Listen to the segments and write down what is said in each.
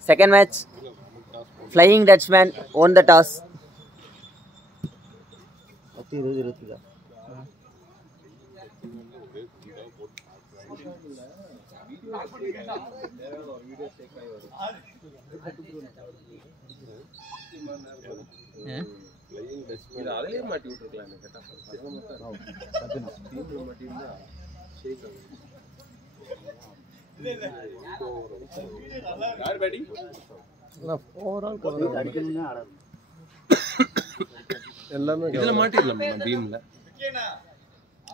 Second match, Flying Dutchman won the toss.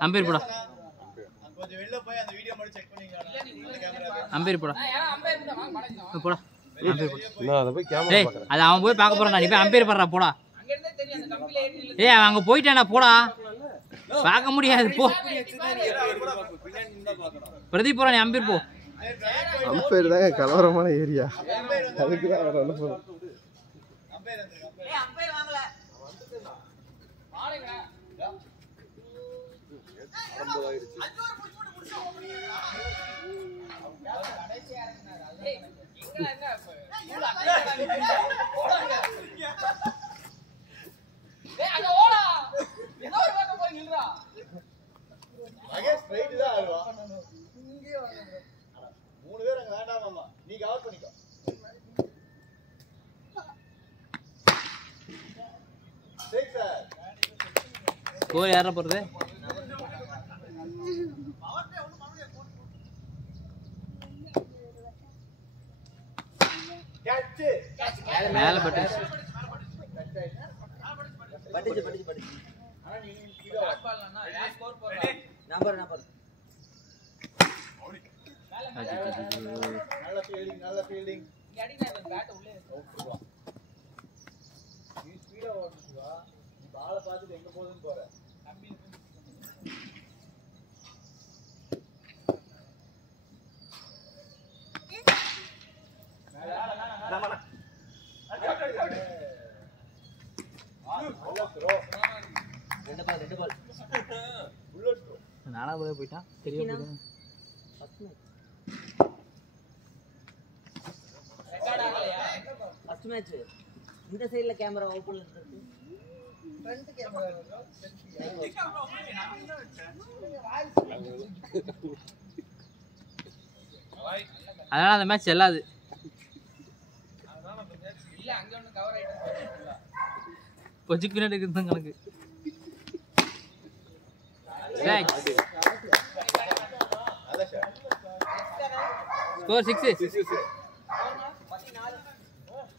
Ampere போடா ampere போடா போடா அது அவன் போய் பார்க்க போறான். நீ போய் அம்பேர் பண்றா போடா. ஏய் அவன் அங்க போயிட்டானா போடா. பார்க்க முடியாது போ. பிரதீப் போறா, நீ அம்பேர் போ. அம்பேர் தாங்க கலவரமான ஏரியா. அதுக்கு தான் அவர் அனுப்புறோம். ஸ்கோர் யாரா போறது? மேல பட்டுச்சு. நம்பர் நல்ல ஃபீல்டிங் பால பார்த்துட்டு எங்க போகுதுன்னு போற. நானா கூட போயிட்டான். தெரியும் ஃபர்ஸ்ட் மேட்ச் இந்த சைடுல கேமரா ஓபன்ல இருக்கு. ஃப்ரண்ட் கேமரா அதனால அந்த மேட்ச் செல்லாது. இல்ல அங்க ஒன்னு கவர் ஆயிட்டு பொஜிக் பின்னாடி இருக்குதான் கணக்கு. ஸ்கோர் 6.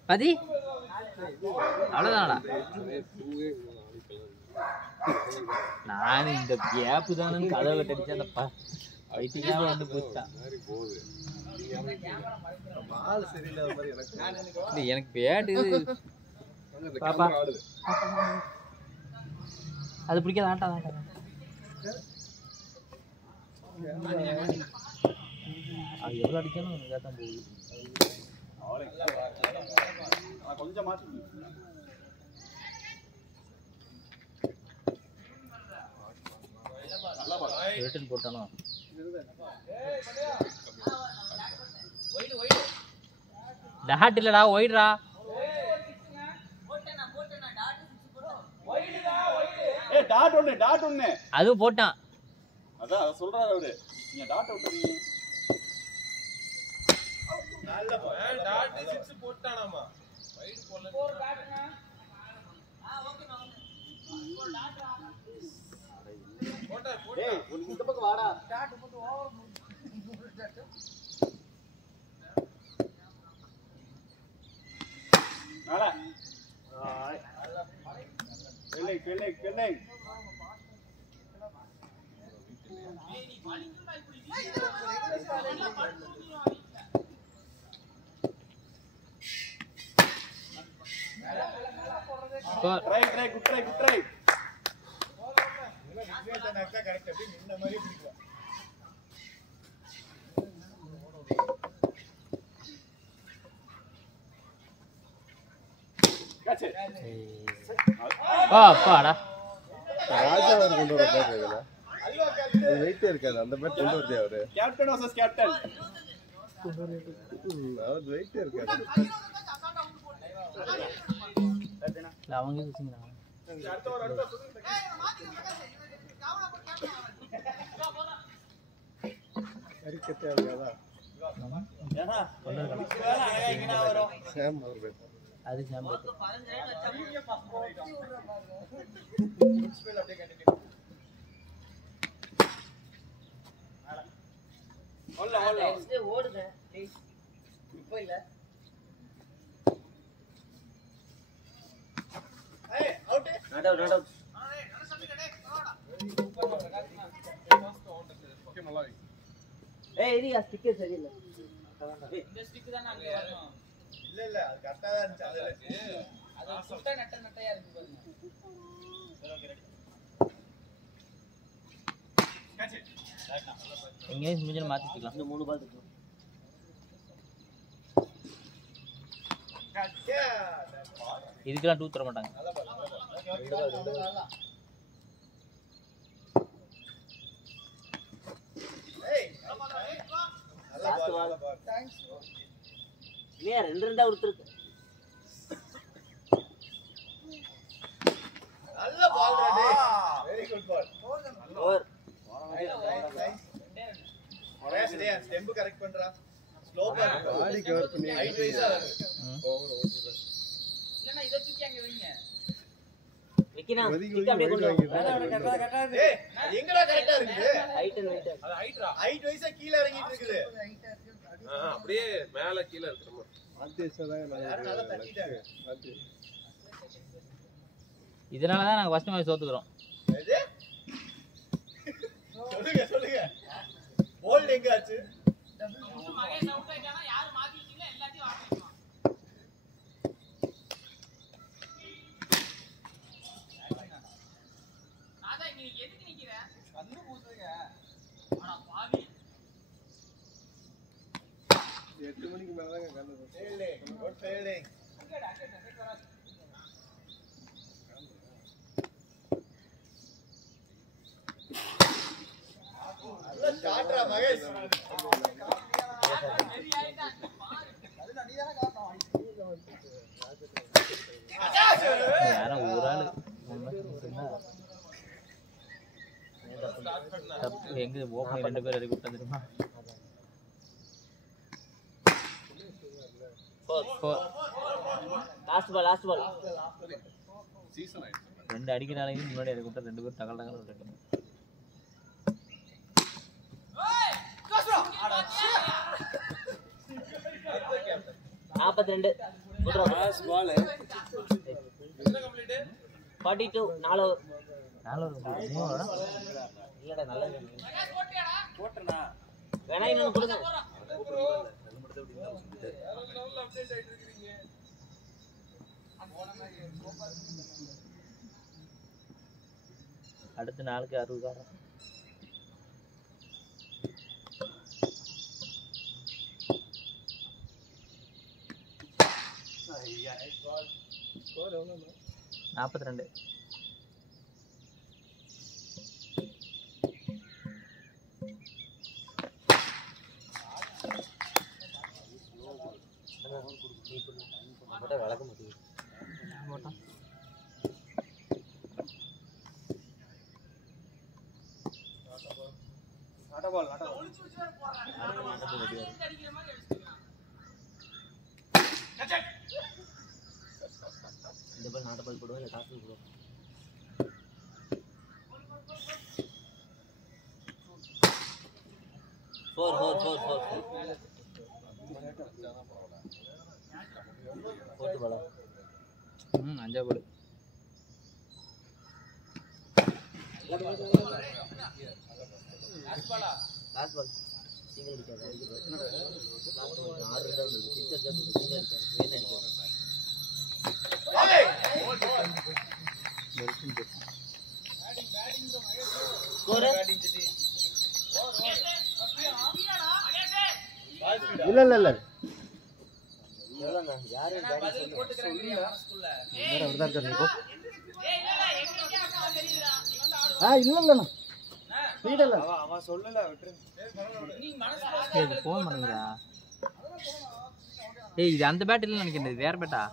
பதி அவ்வளோதானடா. நான் இந்த கேப்பு தானே கதவை கட்டடிச்சு அந்த வயிற்றுக்காக வந்து போச்சுட்டான். எனக்கு பேட்டு பாப்பா அது பிடிக்காத ஆட்டா. அது எவ்வளோ அடிச்சாலும் இதாக தான் போகுது. கொஞ்சம் ரிட்டர்ன் போட்டானோ டாட் இல்லடா ஒயிட்ரா. டாட் ஒண்ணு அதுவும் போட்டான். அதான் சொல்றாரு அவரு. நீங்க டாட் விட்டுறீங்க. நல்ல டாட் 6 போட்டானாமா. வைட் போல. ஸ்கோர் பேட்னா. ஓகே நான். Score Tatra. போட்டா. டேய் இந்த பக்கம் வாடா. டாட் போட்டு ஓவர் டாட். நாளா. கெல்லை. Good try. கரெக்ட் அப்படி இந்த மாதிரி பிடிக்கும். அப்பாடா. ராஜா அவர் கொண்டு வர பேட் இருக்குதா? அது வெயிட் இருக்காது. அந்த பேட் கொண்டு வரதே அவரு. Captain versus captain. அவர் வெயிட் இருக்காரு. இல்ல அவங்க வச்சுக்கிறாங்க. அரிக்கட்டே ஆகாதா? சாம் அவர் அது சாம்பல். ஓடுங்க ப்ளீஸ். இப்போ இல்ல. Not out, not out. ஏய் இரியா ஸ்டிக்கர் சரியில்லை. இந்த ஸ்டிக் தான அங்க வரணும். இல்ல அது கரெக்ட்டா தான் இருந்துச்சு. அது சுட்ட நட்டையா இருக்கு பாருங்க. எங்கேயும் முடிஞ்சு மாத்தி வச்சுக்கலாம். இந்த 3 பால் இருக்கு. இதுக்கெல்லாம் டூ தர மாட்டாங்க. இல்லையா 2 கொடுத்துருக்கு. நல்ல ball ready. Very good ball. Over. ஒரே ஸ்டெம்ப் கரெக்ட் பண்றா. ஸ்லோப்பா பாடி கவர் பண்ணி ஹைட் வைஸா ஓவர் ஓடுது. இல்லனா இத தூக்கி அங்க வைங்க. விக்கினா ஒதுங்கி ஸ்டிக் அப்படியே கொண்டு வா. ஏய் எங்கடா கரெக்ட்டா இருக்குது? Height and weight. அது ஹைட்ரா. ஹைட் வைஸா கீழ இறங்கிட்டு இருக்குது. அப்படியே மேல கீழ இருக்குறோம். நல்லா தட்டிட்டாங்க. இதனால தான் நாங்க ஃபர்ஸ்ட் மேட்ச் தோத்துறோம். எது? சொல்லுங்க. போல்ட் எங்க ஆச்சு? மகேஷ் அவுட் ஆயிட்டானா யார் மாத்திட்டீங்க எல்லாத்தையும் ஆடிடுவான். ராஜா நீ எதுக்கு நிக்கிற? வந்து பூசுங்க. அட பாவி. 8 மணிக்கு மேல தான் கண்ணு போச்சு. Good fielding. நல்ல ஸ்டார்ட்ரா மகேஷ். யாரோ ஒரு ஆளு எங்க ஓப்பன் 2 பேர் இறக்கி விட்டா தெரியுமா? 4. Last ball. சீசன் ஆயிடுச்சு. 2 அடிக்கிறாங்க முன்னாடி இறக்கி விட்டா 2 பேர் டகல் டகல் விட்டுட்டாங்க. ஏய் கோஸ்ரோ அட $42. பாஸ் பால். என்ன கம்ப்ளீட்? 42 4 நாலு மூணு இல்லடா நல்லது. மகேஷ் போட்டியாடா? போட்டனா வேணா இன்னொன்னு கொடுங்க. நல்ல அப்டேட் ஆயிட்டு இருக்கீங்க. அடுத்த நாளுக்கு 60 காரம். ஸ்கோர் எவ்வளவு? 42. வளர்க்க முடியும். இந்த பால் நாட்டு பால் போடுவோம் இல்லை டாஸ் போடுவோம். ஃபோர் பாலா. அஞ்சா போடு. லாஸ்ட் பால் சிங்கிள் அடிக்காது. லாஸ்ட் பால் 6 ரன் வந்து சிக்ஸர் தான் போடு. சிங்கிள் அடிக்காது. வேணா அடிக்காது. ஸ்கோர் இல்ல எவ்வளோண்ணா? யாரு பதில் போட்டுக்கறாங்க மனசுக்குள்ள. வேற வரதா இருக்காரு நீ போ. ஏய் இல்ல எங்க அப்பா தெரியுதா? நீ வந்து ஆடு. இல்ல ஸ்பீட் இல்ல. நீ மனசுக்குள்ள ஃபோன் பண்ணுங்கடா. ஏய் இது அந்த பேட் இல்ல நினைக்கிறேன், வேற பேட்டா?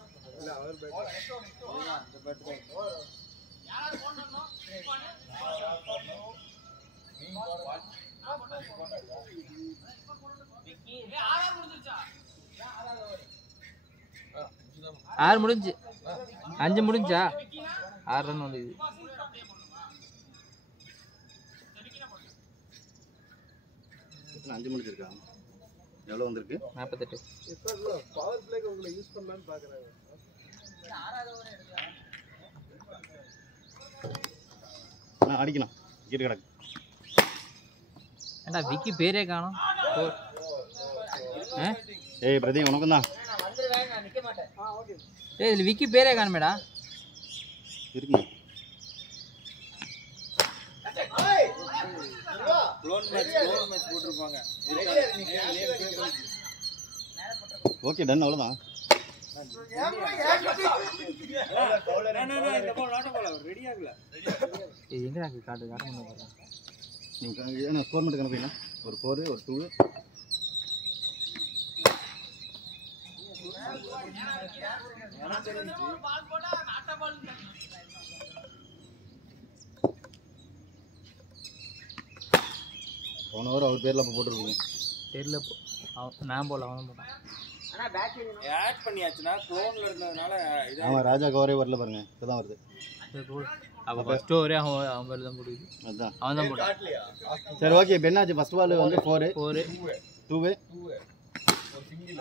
ஆறு முடிஞ்சு, 5 முடிஞ்சா 6 ரன் வந்து. எத்தனை 5 முடிச்சிருக்கா? எவ்வளோ வந்திருக்கு? 48. பவர் பிளேக்கு உங்களை யூஸ் பண்ணலான்னு பாக்குறாங்க. அடிக்கணும் விக்கெட் கிடக்கு. ஏண்டா விக்கி பேரே காணோம். ஏய் பிரதீப் உனக்கும் தான் ஏய் இதுல விக்கி பேரே காணுமேடா. இருக்குங்க. ஓகே டன், அவ்வளோதான். எங்கடா காட்டு காட்ட முடியும்? நீங்கள் என்ன ஸ்கோர் மட்டும் கணப்பீங்கன்னா ஒரு 4 ஒரு 2. போன ஓவர் அவர் பேரில் அப்போ போட்டுருக்கீங்க. தெரியல, நான் போல அவன் போட்டான். ஆட் பண்ணியாச்சுனா க்ளோன்ல இருந்ததனால இது. ஆமாம், ராஜா கவரே வரல பாருங்க, இப்போதான் வருது. அப்போ ஃபர்ஸ்ட் ஓவரே அவன் பேர் தான் போடுது. அதுதான் அவன் தான் போட்டான். சரி ஓகே. இப்போ என்னாச்சு? ஃபர்ஸ்ட் பால் வந்து 4 2 ஒரு சிங்கிள்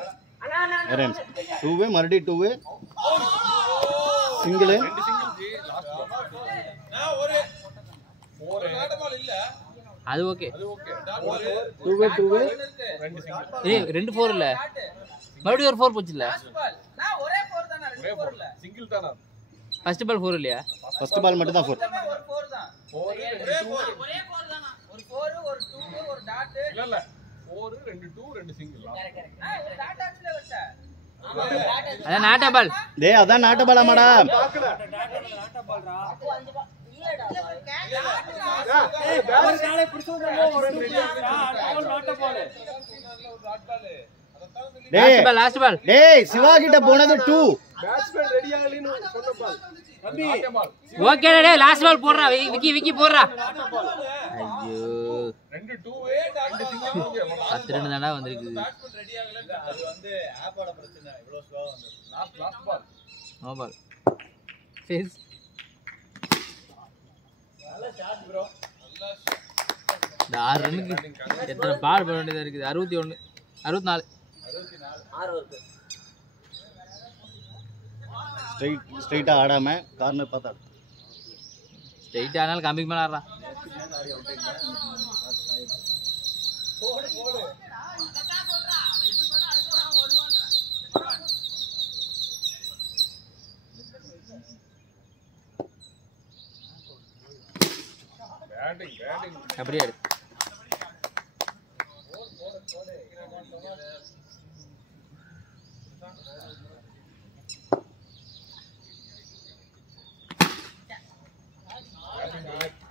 வேற 2 மறுபடியும் 2 சிங்கிள் ரெண்டு சிங்கிள் ஜி லாஸ்ட் நான் ஒரு 4 நாட் பால் இல்ல. அது ஓகே, அது ஓகே. டாட் பால் 2 ரெண்டு சிங்கிள். ஏய் 2 4 இல்ல, மறுபடியும் ஒரு 4 போச்சு இல்ல? நான் ஒரே 4 தான, 2 4 இல்ல. சிங்கிள் தானா? ஃபர்ஸ்ட் பால் 4 இல்லையா? ஃபர்ஸ்ட் பால் மட்டும் தான் 4. ஒரு 4 தான். 4 ஒரே 4 தானா? ஒரு 4 ஒரு 2 ஒரு டாட். இல்ல இல்ல 4 2 2 2 சிங்கிள். ஒரு டாட் ஆச்சுல வச்ச. அதான் நாட்டா பால். டேய் அதான் நாட்டு பாலாமாடா? பாக்கல. நாட்டா பால்ரா. அப்போ 5 பால் இல்லடா. ஏய் பேலன்ஸ் நாளே பிடிச்சோம்மா ஒரு நாட் பால். டேய் லாஸ்ட் பால். டேய் சிவா கிட்ட போனது 2. பேட்ஸ்மேன் ரெடி ஆகலின்னு சொன்ன பால். தம்பி பால். ஓகே டேய் லாஸ்ட் பால் போடுறா. விக்கி போடுறா. ஐயோ 2 2 2 சிங்கிள் ஓகே. 10 ரன் தானா வந்திருக்கு. பேட்ஸ்மேன் ரெடி ஆகலன்னு அது வந்து ஆப்போட பிரச்சனை. இவ்வளவு ஸ்லோவா வந்து last ball. No ball. Face நல்ல ஷாட் ப்ரோ. நல்ல இந்த 6 ரன்னுக்கு எத்தனை பால் போட வேண்டியதா இருக்குது? 61 64 6 வருது. ஸ்ட்ரைட்டா ஆடாம கார்னர் பார்த்தா ஸ்ட்ரைட் ஆனாலும் கம்பிக்கு மேல ஆடுறான். பேட்டிங் அப்படியே ஆடு.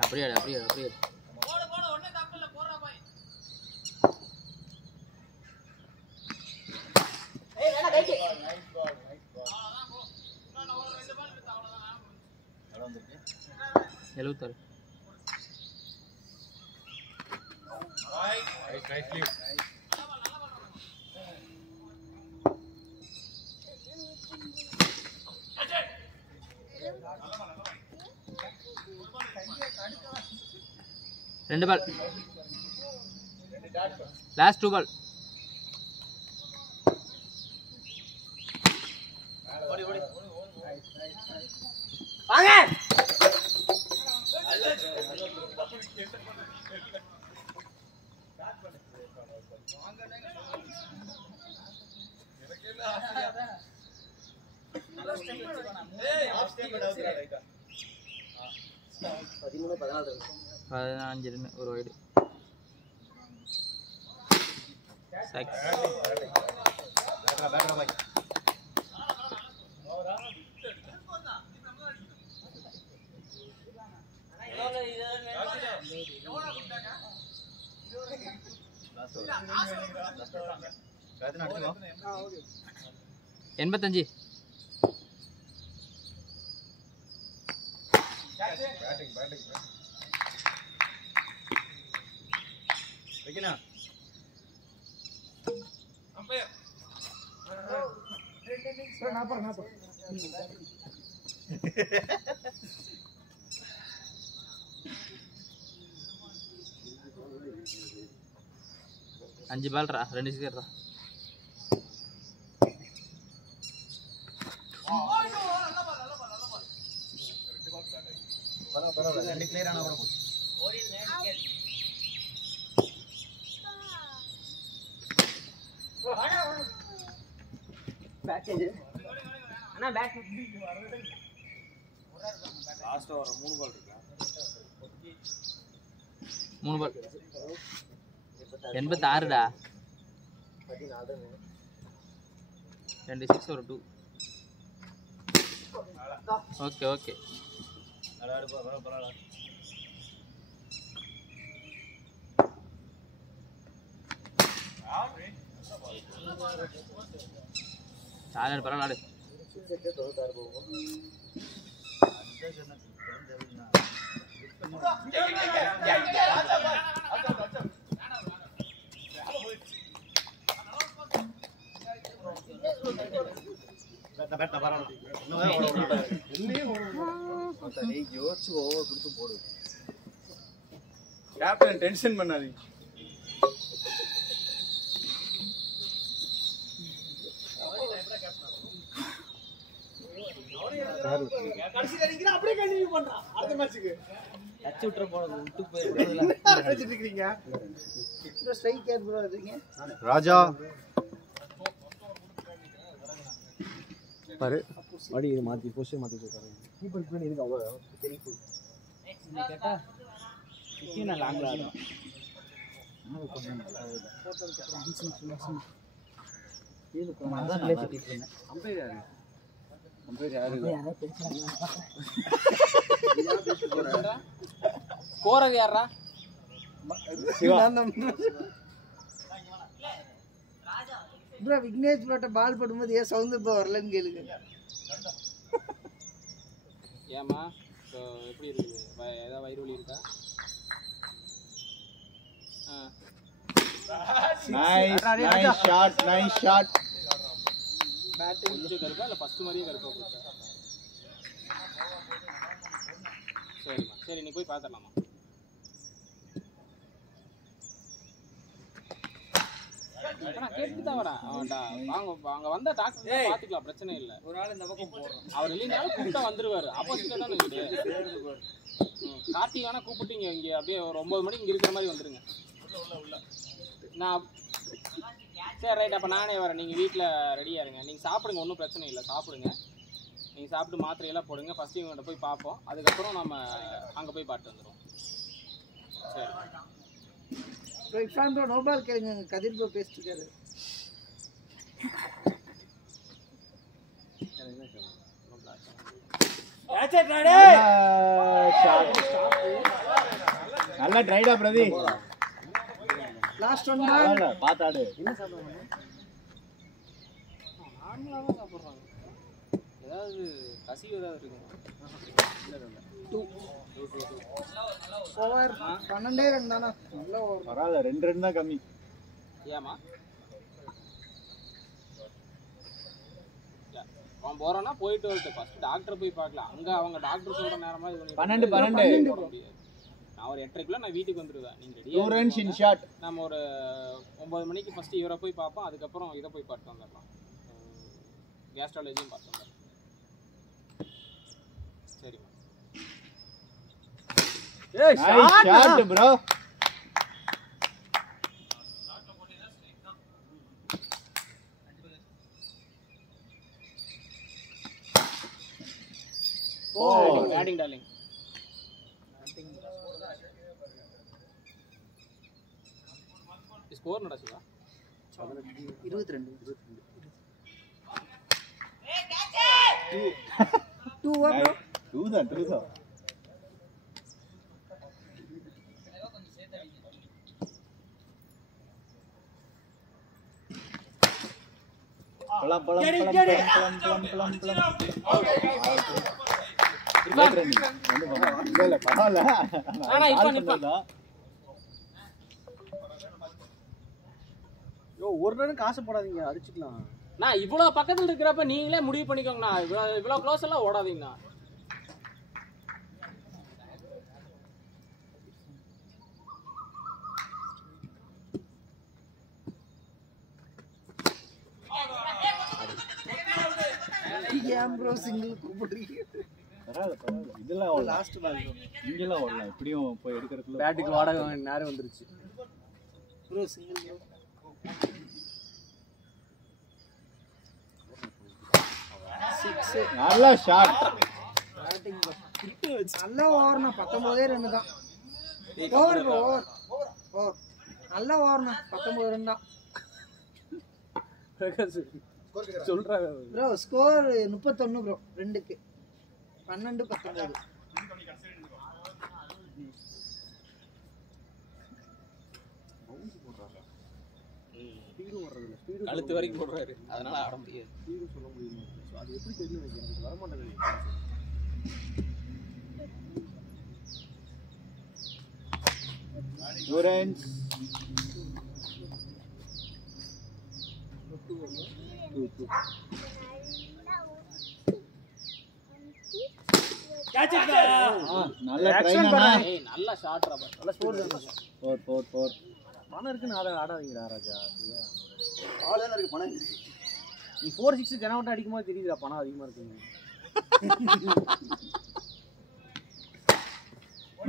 அப்படியே ஆடு. போடு ஒண்ணே தப்பு இல்ல, போறா பாய். ஏய் வேணா கைக்கு. அவ்வளவுதான் போ. நான் ஒரு 2 பால் எடுத்து அவ்வளவுதான். 76. nicely. ரெண்டு பால். லாஸ்ட் 2 பால். வாங்க. ரைட்டா 13 14 15 ரன் ஒரு வைடு. சிக்ஸ். 85. அம்பையர் அஞ்சு பால்ரா 2 சிக்ஸர்ரா. அண்ணா பேட் லாஸ்ட் ஓவர் 3 பால் இருக்கா? 3 பால் 86டா. 2 6 ஒரு 2. Okay okay. சாலட் பரவாயில்ல. கேப்டன் டென்ஷன் பண்ணாதீங்க. டச் விட்டுற போறது விட்டு போயிடுறதுல ராஜா பாரு அடி இது மாத்தி பொசிஷன் மாத்தி சொல்றாங்க. கீப்பர் பண்ணி இருக்கு அவ்வளோ தெரியும். கேட்டா கிட்டினா லாங்ல ஆடும். அதான் பேசிட்டு இருக்கேன். அம்பையர் யாரு? ஸ்கோரர் யாரா? விக்னேஷ் பட்ட பால் படும்போது ஏன் சவுண்ட் இப்போ வரலன்னு கேளுங்க. ஏமா எப்படி இருக்குது? ஏதாவது வயிறு வலி இருக்கா? Nice shot. கொஞ்சம் கருப்பா இல்லை ஃபஸ்ட்டு மாதிரியே கருப்பா போச்சா? சரிம்மா சரி நீ போய் பார்த்துடலாமா? நான் கேட்டு தான் வரேன். அங்கே வந்தால் டாக்டர் பார்த்துக்கலாம், பிரச்சனை இல்லை. ஒரு ஆள் இந்த பக்கம் போடுறோம். அவர் இல்லைனாலும் கூப்பிட்டா வந்துடுவார். ஆப்போசிட்டாக தானே இருக்குது. கார்த்திக் வேணா கூப்பிட்டு இங்கே அப்படியே ஒரு 9 மணிக்கு இங்கே இருக்கிற மாதிரி வந்துடுங்க. நான் சரி ரைட், அப்போ நானே வரேன். நீங்கள் வீட்டில் ரெடியாக இருங்க. நீங்கள் சாப்பிடுங்க, ஒன்றும் பிரச்சனை இல்லை, சாப்பிடுங்க. நீங்கள் சாப்பிட்டு மாத்திரையெல்லாம் போடுங்க. ஃபஸ்ட்டு இவங்கள்ட்ட போய் பார்ப்போம், அதுக்கப்புறம் நம்ம அங்கே போய் பார்த்து வந்துடுவோம். சரி இர்ஃபான் ப்ரோ நோ பால் கேளுங்க. கதிர் ப்ரோ பேசிட்டு இருக்காரு. நல்லா ட்ரைடா பிரதி. லாஸ்ட் ஒன் பால் பாத்தாடு. நார்மலாக தான் சாப்பிட்றாங்க. ஏதாவது கசிவு ஏதாவது இருக்குங்க? ஓவர் 12 ரன் தானே. நல்ல ஓவர். பரவாயில்ல, 2 ரன் தான் கம்மி. ஏமா அவன் போறானா போயிட்டு வரட்டு. ஃபர்ஸ்ட் டாக்டர் போய் பார்க்கலாம். அங்க அவங்க டாக்டர் சொல்ற நேரமா இது 12 நான் ஒரு 8:30க்குள்ள நான் வீட்டுக்கு வந்துடுவேன். நீங்க ரெடியா 2 runs in shot. நம்ம ஒரு 9 மணிக்கு ஃபர்ஸ்ட் இவரை போய் பார்ப்போம், அதுக்கப்புறம் இதை போய் பார்த்து வந்துடலாம். கேஸ்ட்ராலஜியும் பார்த்து வந்துடலாம். சரிம்மா. Nice shot bro. Batting darling. Score என்னடா சிவா? 22. 2 தான். பலம் பலம் பலம் பலம் பலம் பலம் இல்ல பரவாயில்ல. ஆனா இப்ப ஒரு ரன் காசு போடாதீங்க, அடிச்சுக்கலாம். நான் இவ்வளவு பக்கத்துல இருக்கிறப்ப நீங்களே முடிவு பண்ணிக்கோங்கண்ணா. இவ்வளவு க்ளோஸ் எல்லாம் ஓடாதீங்கண்ணா. ஏன் ப்ரோ சிங்கிள் கூப்பிடுறீங்க? பரவாயில்ல பரவாயில்ல. இதெல்லாம் ஓடலாம். லாஸ்ட் பால் இங்கெல்லாம் ஓடலாம். எப்படியும் போய் எடுக்கிறதுக்குள்ள பேட்டுக்கு வாடகை நேரம் வந்துருச்சு. Bro single bro. நல்ல ஷாட். பேட்டிங் நல்லா ஓவர்னா 19 ரன் தான். Over bro over. நல்லா ஓவர்னா 19 ரன் தான். சொல்றாங்க ப்ரோ ஸ்கோர் 31 ப்ரோ 2க்கு 12-19. கழுத்து வரைக்கும் போடுறாரு, அதனால ஆட முடியாது. சொல்ல முடியுமா? அது எப்படி தெரியும் எனக்கு வரமாட்டேங்குது. Durance. நல்ல ட்ரைனா. ஏய் நல்ல ஷாட்ரா பாரு. நல்ல ஸ்கோர் தான். 4 பணம் இருக்குன்னு ஆடாதீங்கடா ராஜா. ஆளே இருக்கு பணம். நீ 4-6 ஜனவட்ட அடிக்கும்போது தெரியுதுடா பணம் அதிகமா இருக்குன்னு.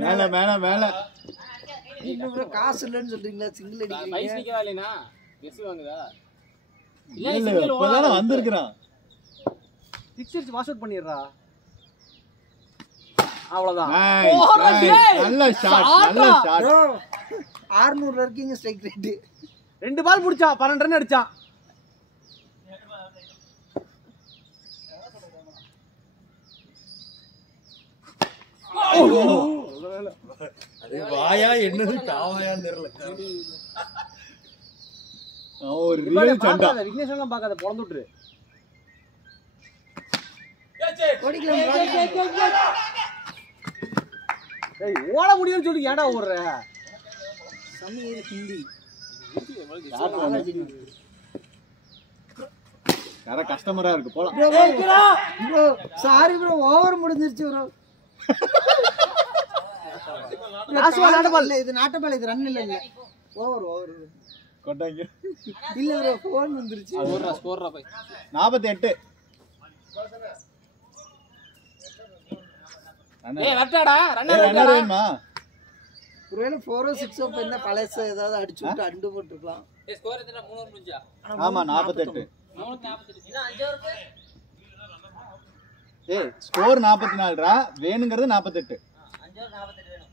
மேல மேல மேல. நீங்க ப்ரோ காசு இல்லன்னு சொல்றீங்களா? சிங்கிள் பைஸ் அடிக்கிறீங்க. நிக்கவா இல்லைனா கெஸ் வாங்குதா? இல்ல இப்போதான் வந்திருக்கான். 6 அடிச்சு வாஷ் அவுட் பண்ணிடுறா. அவ்வளவுதான். நல்ல ஷாட் நல்ல ஷாட். ப்ரோ 600 இருக்கீங்க ஸ்ட்ரைக் ரேட். 2 பால் புடிச்சான் 12 ரன் அடிச்சான். வாயா என்னது காவாயான்னு தெரியல. ஒரு ரியல் சண்டா. விக்னேஷ் எல்லாம் பார்க்காத பொளந்து விட்டுரு. ஏய் ஓட முடியும்னு சொல்லி ஏன்டா ஓடுற? சமீர் ஹிந்தி யாரா கஸ்டமரா இருக்கு போலாம். ப்ரோ சாரி ப்ரோ ஓவர் முடிஞ்சிருச்சு ப்ரோ. நாட்டபால் இது நாட்டபால் இது ரன் இல்ல ஓவர் ஓவர் கொண்டாங்க இல்ல ப்ரோ ஃபோன் வந்துருச்சு. ஸ்கோர்ரா பை 48. ஏய் வரட்டடா ரன்னர் ரன்னர் வேணுமா? ஒருவேளை 4 6 பண்ண பழச ஏதாவது அடிச்சு விட்டு அண்டு போட்டுக்கலாம். ஏய் ஸ்கோர் எத்தனை 3 முடிஞ்சா? ஆமா 48. 348 இன்னும் 5 ஓவர். ஏய் ஸ்கோர் 44டா வேணுங்கிறது 48. 5 ஓவர் 48 வேணும்.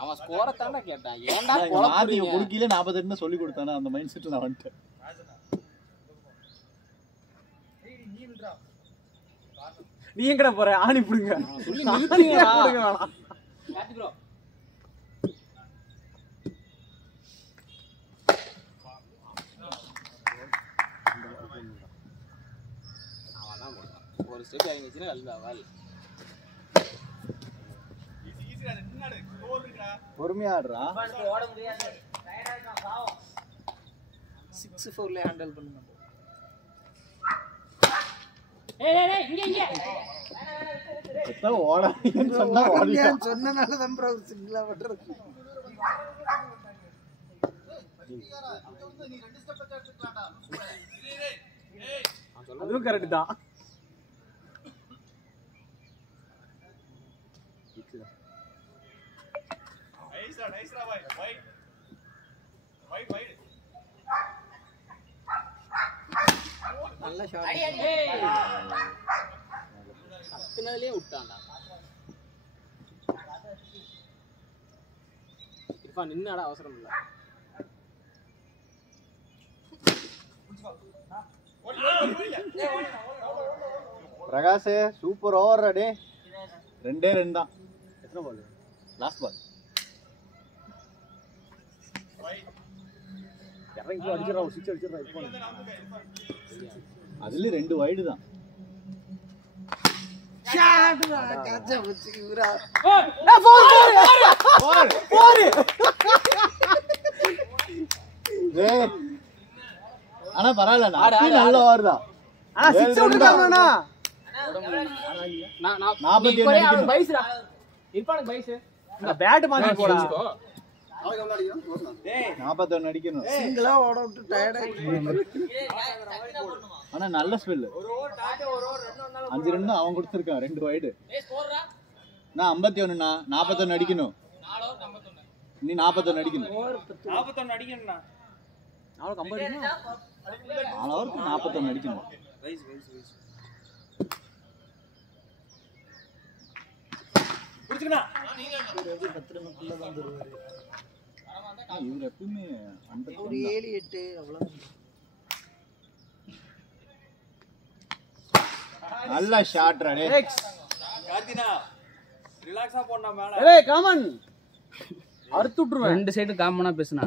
அவன் ஸ்கோரை தானே கேட்டான். ஏன்டா மாத்தி குழப்பறீங்க? குடுக்கில 48 னு சொல்லி கொடுத்தானே அந்த மைண்ட் செட்ல நான் வந்துட்டேன். நீ எங்கடா போற? ஆணி புடுங்க. சொல்லி நிறுத்துங்கடா. புடுங்க வேணாம். கார்த்தி ப்ரோ அவதான் போடுறான். ஒரு ஸ்டெப் இறங்கிச்சுன்னா கல்வி ஆவால். பொறுமையா ஆடுறா. ஓட முடியாது. டயர்டா இருக்கான் பாவம். 6-4ல ஹேண்டில் பண்ணுங்க. ஏய் இங்க எத்தனை ஓடாதீங்கன்னு சொன்னா ஓடிட்டான். சொன்னனால தான் ப்ரோ சிங்கிளா பண்றது. அதுவும் கரெக்ட் தான். நல்ல ஷாட். கத்துனதுலயே விட்டான்டா. இப்ப நின்னாடா அவசரம் இல்ல. பிரகாஷ் சூப்பர் ஓவர் டே. 2 ரன் தான். எத்தனை பால்? Last ball. இறங்கி அடிச்சிடறா, ஒரு 6 அடிச்சிடறா இப்போ. அதுல 2 வைடு தான். ஷாட் காச்சா வச்சு இவரா போர் ஏய் ஆனா பரவாயில்ல நல்ல ஓவர் தான். ஆனா 6 விட்டுட்டாங்கண்ணா. நான் 41 அடிக்கணும். பைஸ்டா இர்பானுக்கு பைஸ் இந்த பேட் மாத்தி போடா. டேய் 41 அடிக்கணும். சிங்கிளா ஓட விட்டு டயர்ட் ஆயிடுச்சு. ஆனா நல்ல ஸ்பெல். 5 ரன் அவன் கொடுத்திருக்கான் 2 வைடு. நான் 51ண்ணா 41 அடிக்கணும். நீ 41 அடிக்கணும். 41 அடிக்கணும்ண்ணா. அவள கம்படினா 4 ஓவருக்கு 41 அடிக்கணும். புடிச்சுக்கடா. இவர் எப்பவுமே ஒரு 7 8 அவ்வளவு. நல்ல ஷாட் ரடே. கார்த்தினா ரிலாக்ஸா போடா மேல. ஏய் காமன் அறுத்து விட்டுருவேன். 2 சைடு காமனா பேசுனா.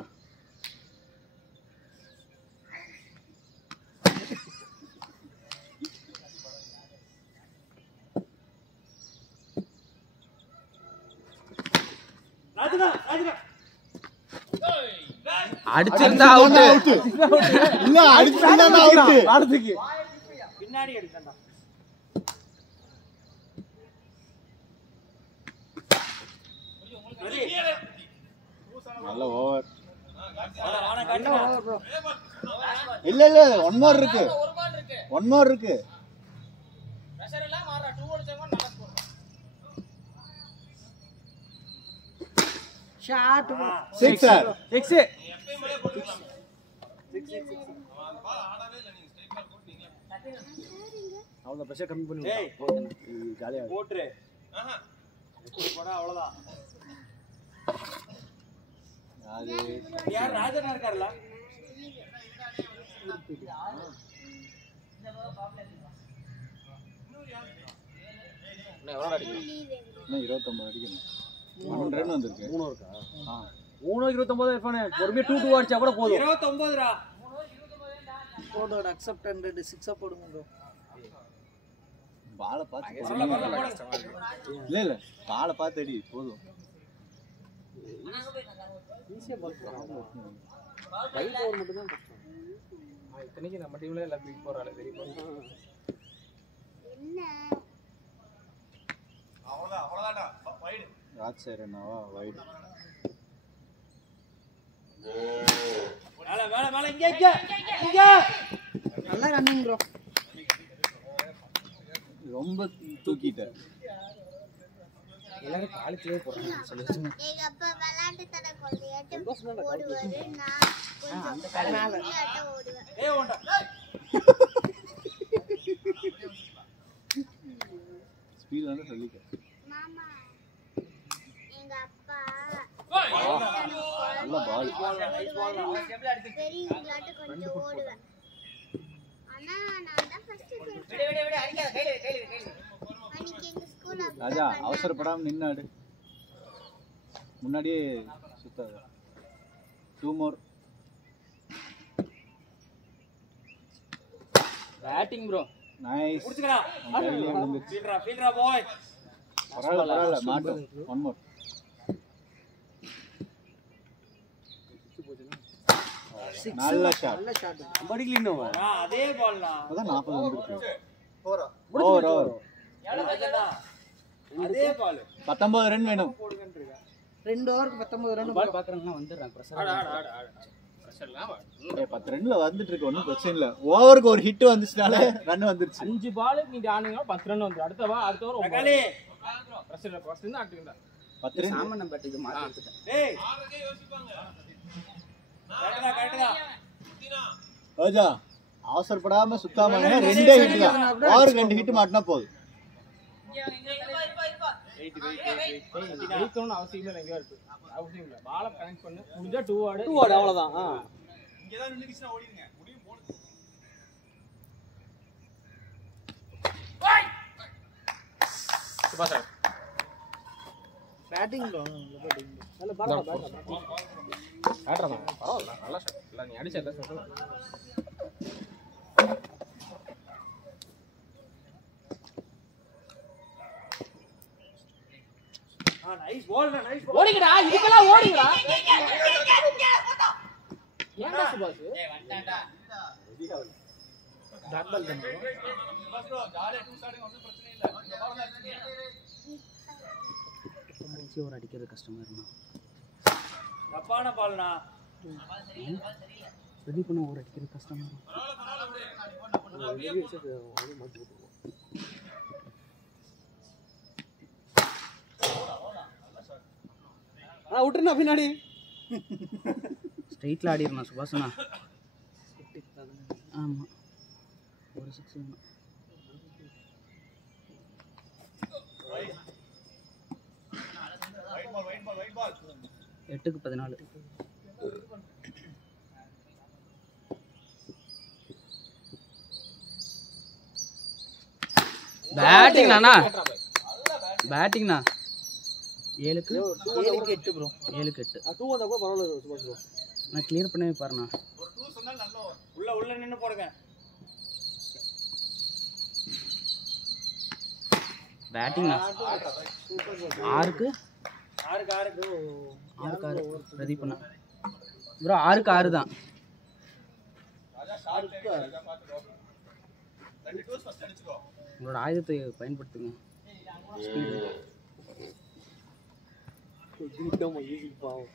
அடிச்சிருந்தா அவுட். இல்ல அடிச்சிருந்தா அவுட். ஆடுதுக்கு பின்னாடி அடிச்சடா. நல்ல ஓவர். வாடா கார்த்தினா. இல்ல இல்ல ஒன் மோர் இருக்கு. ஒன் மோர் இருக்கு. பிரஷர் எல்லாம் மாறா 2 அடிச்சவங்க நல்லா ஸ்கோர். Shot 6 sir. 6 அவ்வளவு பிரஷர் கம்மி பண்ணி விடு. ஜாலியா போட்ரு. போடா அவ்வளவுதான். அது யார் ராஜனா இருக்காருல? எவ்வளவு அடிக்கணும்? இன்னும் 29 அடிக்கணும். 3 ரன் வந்திருக்கு. 3 இருக்கா? 3 29 இருப்பானே. பொறுமையா 2 அடிச்சா கூட போதும். 29டா. போடோட அக்செப்ட் 100 6 போடுங்க ப்ரோ. பால பாத்து இல்ல இல்ல பால பாத்து அடி போதும். ஈஸியா பால் போறான். ரைட் ஓவர் மட்டும் தான் கஷ்டம். இத்தனைக்கு நம்ம டீம்ல எல்லாம் பீட் போறாளே தெரியுமா? அவ்வளவுதான்டா வைடு. ராஜ் சார் என்னவா வைடு. மேல மேல மேல இங்க நல்லா ரன்னிங் ப்ரோ. ரொம்ப தூக்கிட்ட. எல்லாரும் காலிலே போறாங்க சொல்லுங்க. எங்க அப்பா விளையாட்டு தர கொள்ளையாட்ட ஓடுவாரு. நான் அந்த கால் மேல ஓடுவேன். ஏய் ஓண்டா. ஸ்பீட் வந்து சொல்லிக்க. மாமா எங்க அப்பா நல்ல பால். பெரிய விளையாட்டு கொஞ்சம் ஓடுவேன். ஆனா நான் தான் ஃபர்ஸ்ட் அன்னைக்கு எங்க ஸ்கூல்ல ராஜா அவசரப்படாம நின்னாடு. முன்னாடியே சுத்தாத. 2 மோர். Batting bro. நைஸ். புடிச்சுக்கடா. ஃபீல்டரா பாய். பரவாயில்ல மாட்டோம். 1 மோர். நல்ல ஷாட். நல்ல ஷாட். படிக்கல இன்னும். அதே பால்டா. அதான் 40 வந்திருக்கு. Over over. அதே பால். 19 ரன் வேணும். 2 ஓவருக்கு 19 ரன். பால் பாக்குறவங்க வந்துறாங்க பிரஷர். ஆடு. பிரஷர் எல்லாம் 10 ரன்ல வந்துட்டு இருக்கு. ஒண்ணும் பிரச்சனை இல்ல. ஓவருக்கு ஒரு ஹிட் வந்துச்சுனால ரன் வந்துருச்சு. 5 பால் நீ ஆடுனீங்க 10 ரன் வந்து. அடுத்த ஓவர் தக்காளி. பிரஷர் ஃபர்ஸ்ட் இருந்து ஆட்டுங்க. 10 ரன். சாமன் பேட் இது மாத்தி எடுத்துட்டேன். ஏய் கரெக்ட்டா. ராஜா அவசரப்படாம சுத்தாம 2 ஹிட் தான். ஓவருக்கு 2 ஹிட் மாட்டினா போதும். ஜெயிக்கணும்னு அவசியமே இல்லை. எங்கேயா இருக்கு அவசியம் இல்லை. பாலை கனெக்ட் பண்ணு. முடிஞ்சா 2 ஆடு. அவ்வளவுதான். இங்க தான் நின்னுக்கிச்சா ஓடிடுங்க. முடியும் போடு. Super sir. Batting bro. நல்ல பால் ஆடுறா பரவாயில்ல. நல்லா ஷாட். இல்லை நீ அடிச்ச எல்லாம் ஷாட். நைஸ் பால்டா நைஸ் பால் ஓடிங்கடா இதுக்கெல்லாம் ஓடிங்கடா ஏன்டா சுபாஷ் ஏய் வந்துட்டான்டா டாட் பால் தான் ஜாலியா டூ ஸ்டார்டிங் ஒன்றும் பிரச்சனை இல்லை இந்த பால் தான் ஒரு அடிக்கிறது கஷ்டமா இருந்தா தப்பான பால்னா ரெடி பண்ண ஒரு அடிக்கிறது கஷ்டமா இருக்கும் விட்டுருண்ணா பின்னாடி ஸ்ட்ரைட்ல ஆடிறணும் சுபாஷனா ஆமா ஒரு 6 வேணும் 8க்கு 14 பேட்டிங்ண்ணா பேட்டிங்ண்ணா 7க்கு 8 ப்ரோ 7க்கு 8 2 வந்தா கூட பரவாயில்லை சுபாஷ் ப்ரோ நான் கிளியர் பண்ணவே பாருண்ணா ஒரு 2 சொன்னா நல்ல ஓவர் உள்ள நின்னு போடுங்க பேட்டிங்ண்ணா 6க்கு 6 பிரதீப் பண்ணா ப்ரோ 6க்கு 6 தான் ராஜா ஷார்ட் டைம் ராஜா பாத்துக்கோ 2 டூஸ் ஃபர்ஸ்ட் அடிச்சுக்கோ உங்களோட ஆயுதத்தை பயன்படுத்துங்க பாவம்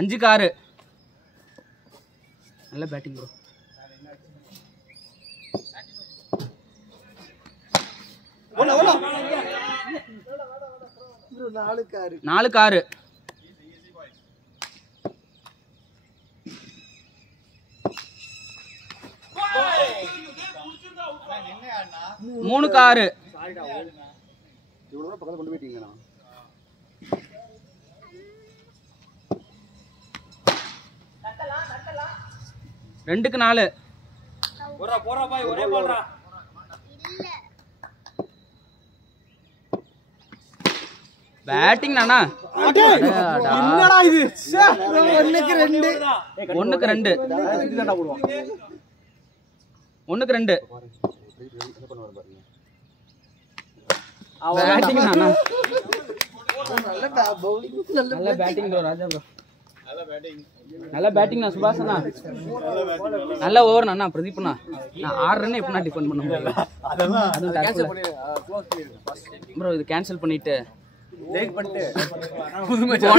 5க்கு 6 நல்ல பேட்டிங் ப்ரோ ப்ரோ 4க்கு 6 4க்கு 6 3க்கு 6 இவ்வளோ பக்கத்தில் கொண்டு போயிட்டீங்கண்ணா 2க்கு 4 போறா பாய் ஒரே பால்டா இல்ல பேட்டிங் நானா என்னடா இது 1க்கு 2 1க்கு 2 1க்கு 2 பேட்டிங் நானா நல்ல பவுலிங் நல்ல பேட்டிங் ப்ரோ ராஜா ப்ரோ நல்ல பேட்டிங் நான் சுபாஷனா நல்ல ஓவர் அண்ணா பிரதீப்ண்ணா நான் 6 ரன் எப்படினா டிஃபெண்ட் பண்ண முடியும் அதெல்லாம் கேன்சல் பண்ணிடு க்ளோஸ் பண்ணிடு ப்ரோ இது கேன்சல் பண்ணிட்டு லேக் பண்ணிட்டு